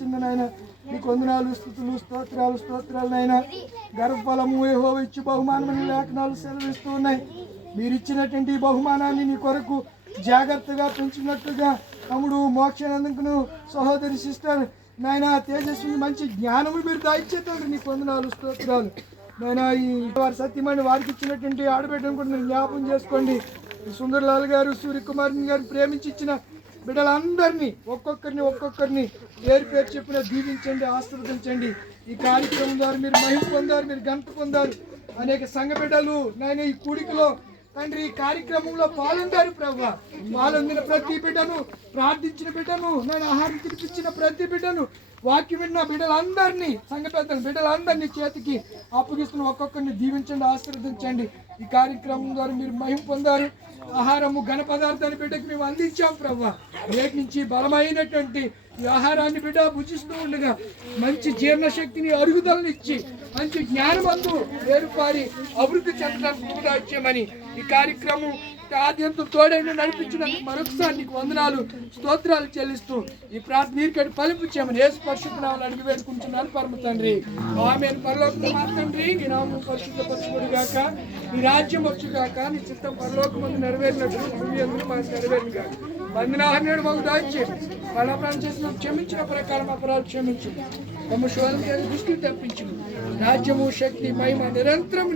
చిన్న నాయన. నీకు వందనాలు స్థుతులు స్తోత్రాలు స్తోత్రాలు నాయన. గర్భఫలము ఏహో ఇచ్చి బహుమానమని లేఖనాలు సెలవిస్తూ ఉన్నాయి. మీరు ఇచ్చినటువంటి ఈ బహుమానాన్ని నీ కొరకు జాగ్రత్తగా పెంచినట్టుగా తమ్ముడు మోక్షనందుకును సహోదరి సిస్టర్ నాయన తేజస్విని మంచి జ్ఞానము మీరు దాయిచ్చేతండ్రి నీకు వందనాలు స్తోత్రాలు. నాయన ఈ వారి సత్యమని వారికి ఇచ్చినటువంటి ఆడబిడ్డను కూడా మీరు జ్ఞాపకం చేసుకోండి. సుందర్లాల్ గారు సూర్యకుమార్ గారు ప్రేమించి ఇచ్చిన బిడ్డలందరినీ ఒక్కొక్కరిని ఒక్కొక్కరిని పేరు పేరు చెప్పిన దీవించండి ఆశీర్వదించండి. ఈ కార్యక్రమం ద్వారా మీరు మహిమ పొందారు మీరు గంట పొందారు. అనేక సంఘ బిడ్డలు నాయన ఈ కూడికలో తండ్రి ఈ కార్యక్రమంలో పాల్గొంటారు ప్రభు. పాల్గొందిన ప్రతి బిడ్డను ప్రార్థించిన బిడ్డను నేను ఆహారం తినిపించిన ప్రతి బిడ్డను వాక్యం విన్న బిడ్డలందరినీ సంఘ పెద్దలు బిడ్డలందరినీ చేతికి అప్పగిస్తున్న ఒక్కొక్కరిని దీవించండి ఆశీర్వదించండి. ఈ కార్యక్రమం ద్వారా మీరు మహిం పొందారు. ఆహారము ఘన పదార్థాన్ని బిడ్డకి మేము అందించాం ప్రభు నేటి నుంచి బలమైనటువంటి ఈ ఆహారాన్ని బిడ్డ భుజిస్తూ ఉండగా మంచి జీర్ణశక్తిని అరుగుదలని ఇచ్చి మంచి జ్ఞానమందు ఏర్పారి అభివృద్ధి చెందడానికి కూడా వచ్చామని ఈ కార్యక్రమం ఆద్యంతం తోడైన నడిపించినందుకు మరొకసారి నీకు వందనాలు స్తోత్రాలు చెల్లిస్తూ ఈ ప్రార్థన నీరుకటి ఫలిపించామని యేసు పరిశుద్ధ నామములో అడిగి వేడుకుంటున్నాను పరమ తండ్రి. ఆమె పరలోకం మా తండ్రి నీ నామం పరిశుద్ధ పరచుకుడు గాక నీ రాజ్యం వచ్చు గాక నీ చిత్తం పరలోకం ముందు నెరవేరినట్టు భూమి మాకు నెరవేరు గాక వందనాహన్యుడు మాకు దాచి బలప్రాణం చేసిన క్షమించిన ప్రకారం అపరాలు క్షమించు. తమ శోధన దృష్టిని తప్పించు. రాజ్యము శక్తి మహిమ నిరంతరం